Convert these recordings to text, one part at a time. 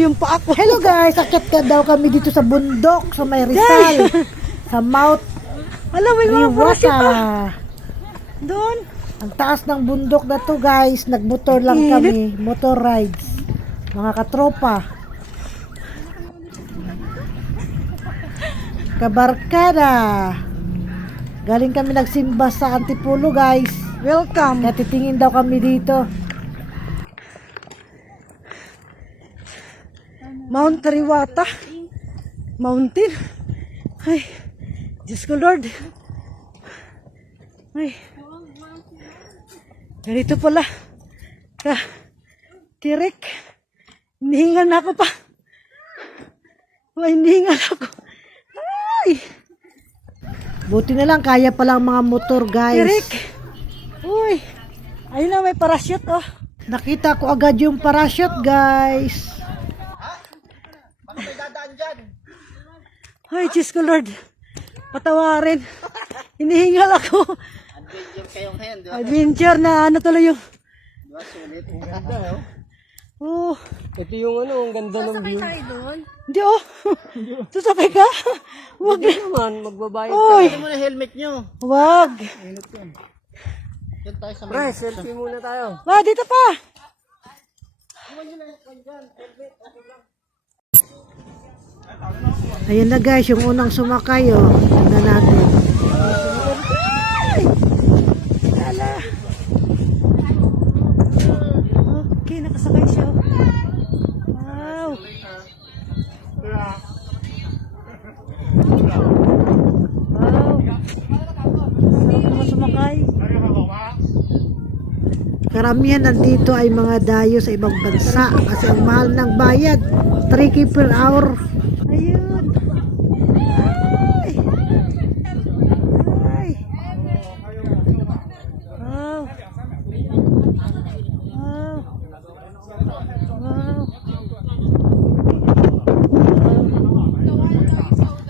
yung paa ko. Hello guys, akit ka daw kami dito sa bundok, sa may Rizal. Sa Mount Alam mo yung mga parachute Riwata. doon. Ang taas ng bundok na to guys, nagmotor lang kami, motor rides. Mga katropa. Kabarkada. Galing kami nagsimba sa Antipolo guys. Welcome. Kaya titingin daw kami dito. Mount Riwata. Mountain. Ay, Diyos ko Lord. Ay. Ganito pala. Tirik. Hinihingal na ako pa. Ay, hinihingal ako. Ay. Buti na lang, kaya palang mga motor guys. Tirik. Uy. Ayun na, may parachute oh. Nakita ko agad yung parachute guys. Ay, Diyos ko Lord. Patawarin. Hinihingal ako. Adventure kayo ngayon, di ba? Adventure na ano tuloy yung... Diba, sulit. Ang ganda, oh. Oh. Ito yung ano, ang ganda ng view. Hindi oh. Sasakay ka? Wag. Hindi naman, magbabayad Oy. Ano mo na helmet nyo? Wag. Doon tayo sa Pre, selfie muna tayo. Wa, dito pa. Ayan na guys, yung unang sumakay oh. Tingnan natin. Lala. Okay, nakasakay siya. Wow. Wow. Sarap naman sumakay. Karamihan nandito ay mga dayo sa ibang bansa kasi ang mahal ng bayad. 3K per hour. Ayun. Ay. Ay. Wow. Wow. Wow.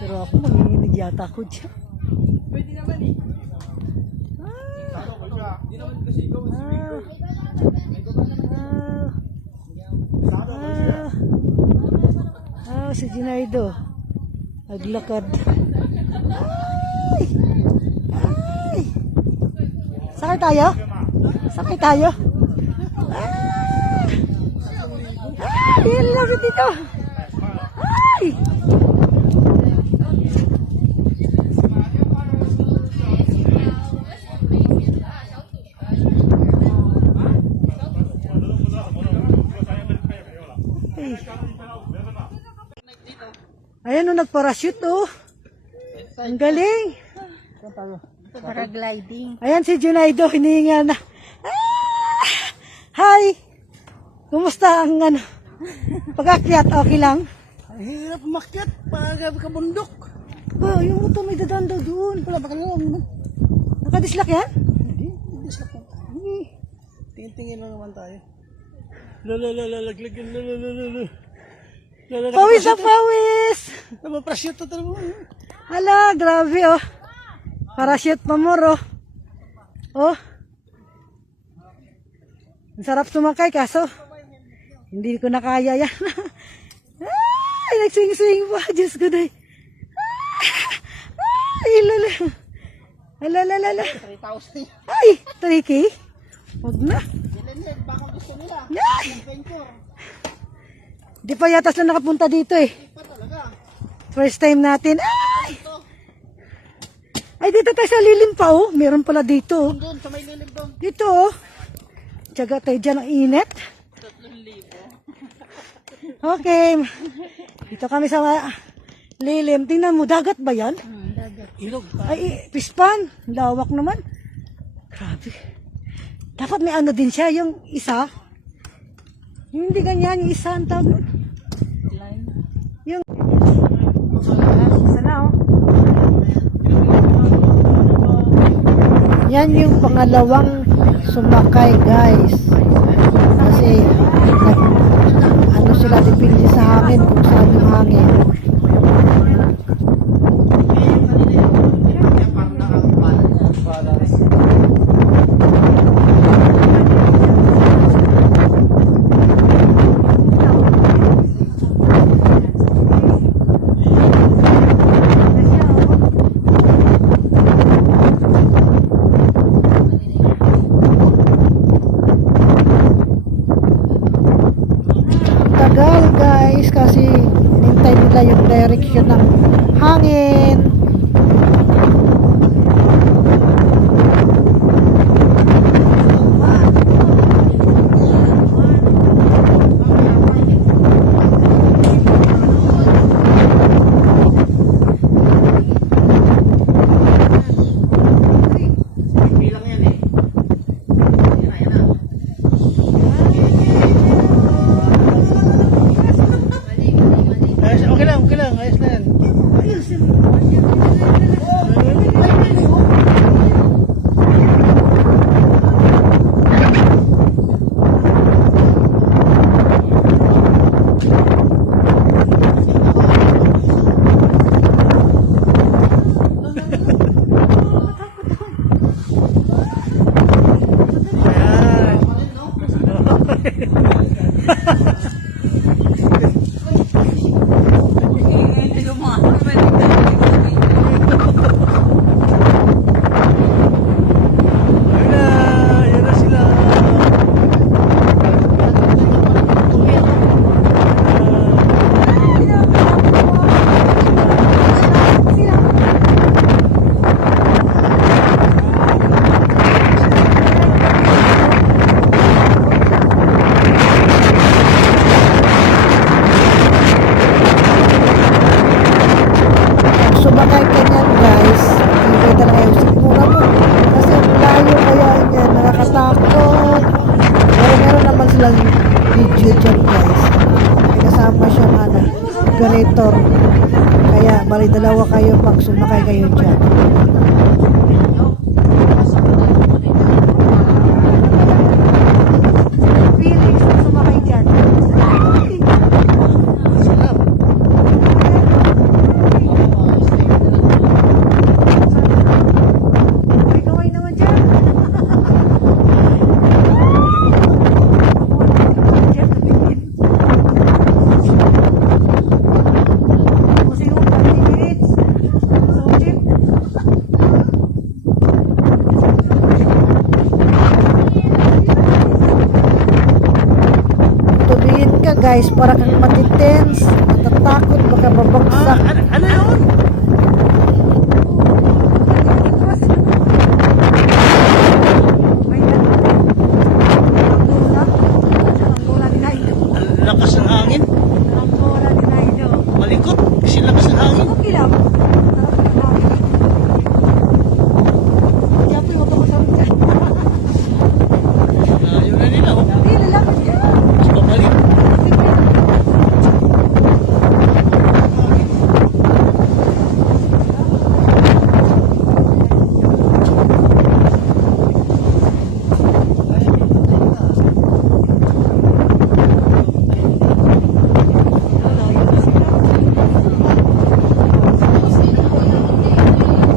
Pero ako manginginig yata ako dyan. Pwede naman eh. Hindi naman kasi ikaw si Ginaido naglakad. Ay! Ay! Sakay tayo? Sakay tayo? Ay! Hindi lang dito. Ay! Ayan o, nagparachute oh. Ang galing. Paragliding. Ayan si Junaido, hinihinga na. Ah! Hi! Kumusta ang ano? Pag-akyat, okay lang? Ang hirap umakyat pag kabundok. Ba, yung motor may dadaan daw doon. Wala ba kanila? Nakadislak yan? Hindi slap na. Tingin-tingin lang naman tayo. Laglagan. Pawis na pawis! Napaprasyoot na talaga. Hala, grabe oh. Parachute pa mo oh. Oh. Ang sarap sumakay kaso hindi ko na kaya yan. Ay, nagswing-swing pa. Diyos ko day. Ay, lala. Alalala. 3,000. Ay, 3K? Huwag na. Dilinid, baka gusto nila. Ay! Adventure. Di pa yata sila nakapunta dito eh. Pa talaga. First time natin. Ay! Ay, dito tayo sa lilim pa oh. Meron pala dito oh. Doon, sa may lilim doon. Dito oh. Tiyaga tayo dyan ang init. 3,000. Okay. Dito kami sa lilim. Tingnan mo, dagat ba yan? Dagat. Ilog. Ay, pispan. Lawak naman. Grabe. Dapat may ano din siya, yung isa. Yung hindi ganyan, yung isa ang tawag nun. Yung... Sana oh. Yan yung pangalawang sumakay guys. Kasi ano sila, depende sa hangin kung saan yung hangin. nagtagal guys kasi hinintay nila yung direction ng hangin. Okay lang, ayos na yan. Yan na sila. Sumakay ka niyan guys, hindi talaga yung sigmura mo kasi layo kaya niya, nakakatakot. Pero meron naman silang video dyan guys, may kasama siyang operator, kaya bali dalawa kayo pag sumakay kayo dyan. Felix, sumakay dyan. May kaway naman dyan. Kasi yung 30 minutes. So, cheap. Tubihin ka guys, para kang matitense, matatakot, baka babagsak. Ano yun? May Angola. Angola ni Naido. Ang lakas ng hangin. Angola ni Naido. Malikot. Kasi lakas ng hangin. Okay lang. Siya po yung magkakasama dyan. Ayaw na nila. Oh. Hindi, lalapit dyan. Mas babalik.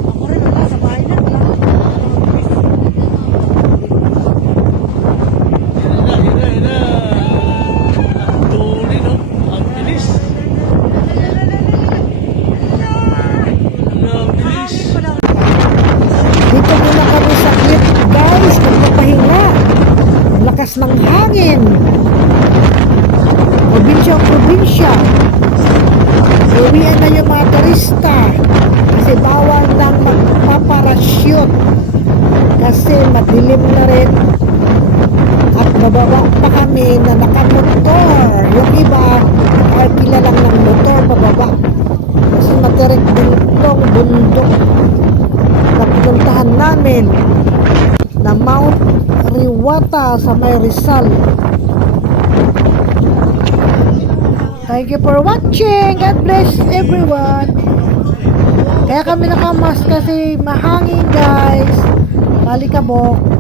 Ako rin, wala, sa bahay na. Wala. Yan na. Ang tuloy, no? Ang bilis. Ang bilis. Dito muna kami sa cliff guys, magpapahinga. Ang lakas ng hangin. Probinsya ang probinsya. Uwian na yung mga turista. Kasi bawal lang magpaparashoot. Kasi madilim na rin. At bababa pa kami na nakamotor. Yung iba, arkila lang ng motor pababa. Kasi matirik dilitong bundok na pinuntahan namin na Mount Riwata sa may Rizal. Thank you for watching. God bless everyone. Kaya kami nakamas kasi mahangin guys. Malikabok.